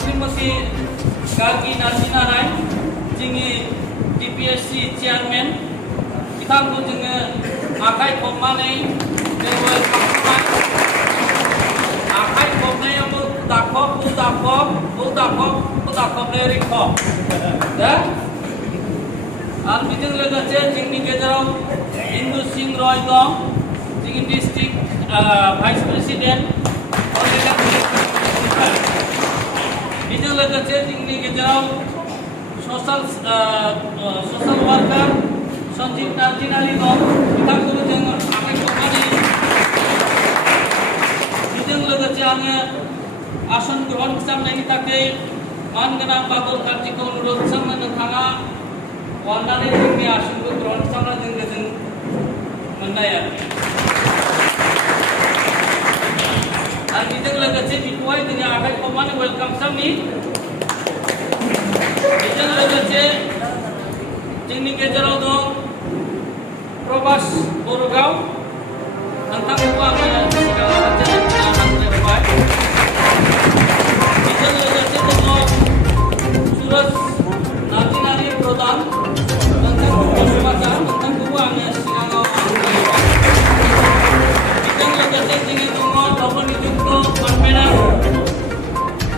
Srimati Gargi Narsinarain, जोंनि DPSC Chairman, बिथांखौ जोङो आखाइ खबनानै जोङो आखाइ खबनायावबो उदाखब रेखब दा आरो बेजों लोगोसे जोंनि गेजेराव हिन्दु सिंह रय दं जोंनि डिस्ट्रिक्ट भाइस प्रेसिडेन्ट बेजों लोगोसे जोंनि गेजेराव ससियेल वार्कार सन्जीब नार्जिनारि दं बिथांखौबो जोङो आखाइ खबनानै बेजों लोगोसे आङो आसन ग्रहण खालामनायनि थाखाय मानगोनां बादल कार्तिखौ अनुरोध खालामनो नोंथाङा अननानै जोंनि आसनखौ ग्रहण खालामना जों गोजोन मोननाय आरो बेजों लोगोसे बेखौहाय जोङो आखाइ खबनानै वेलकाम खालामनि बेजों लोगोसे जोंनि गेजेराव दं प्रभास बरगाव नोंथांखौबो आङो सिगाङाव हामजायबाय बेजों लोगोसे दङ सुरज नार्जिनारि प्रधान नोंथांखौबो आङो सिगाङाव हामजायबाय बेजों लोगोसे जोङो दङ नबनिजुक्त कनभेनार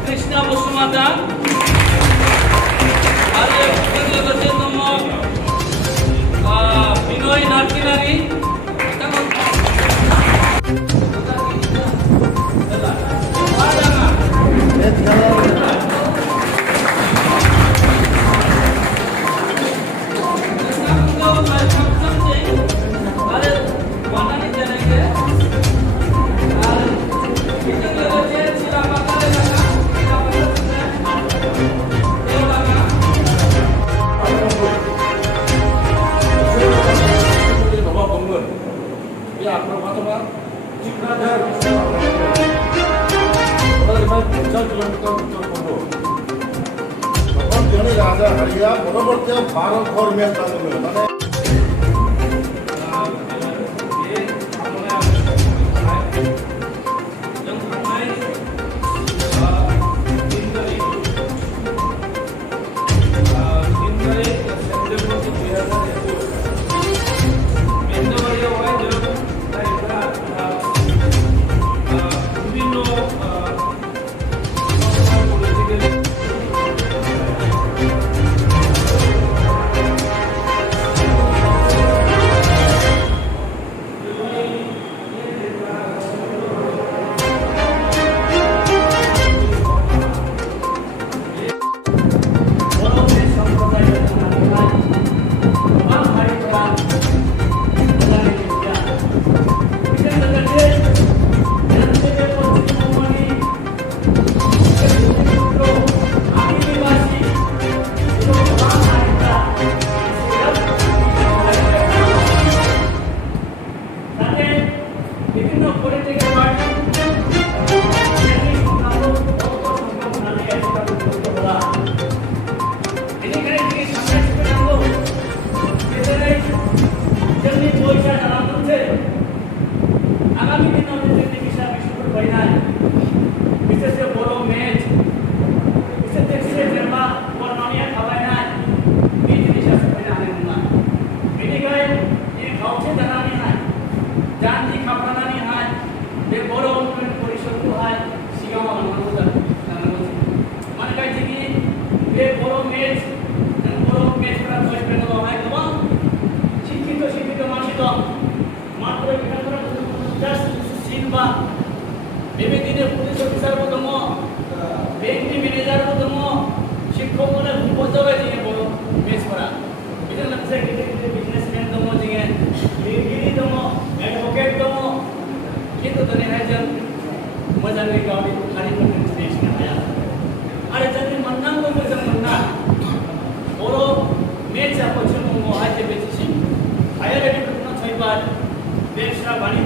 कृष्णा बसुमतारी आरो बेजों लोगोसे दङ बिनय नार्जिनारि राजा हरिया परवर्ती 12 घर में बेबायदिनो पुलिस अफिसारबो दङ बेंकनि मेनेजारबो दङ शिक्षकफोरा ग्रुपआव जाबाय जोंनि बर' मेथ्सफोरा बेजों लोगोसे गिदिर गिदिर बिजनेसमेन दङ जोङो लिरगिरि दङ एडभकेट दङ खिन्थु दिनैहाय जों मोजाङै गावनि हारिफोरखौ दिन्थिनो हाया आरो जोंनि मोननांगौ मोजां मोनना बर' मेथ्सआ पश्चिम बंगआवहाय जे बेसिसिम हायार एडुकेसनाव थायोबा देशा बानि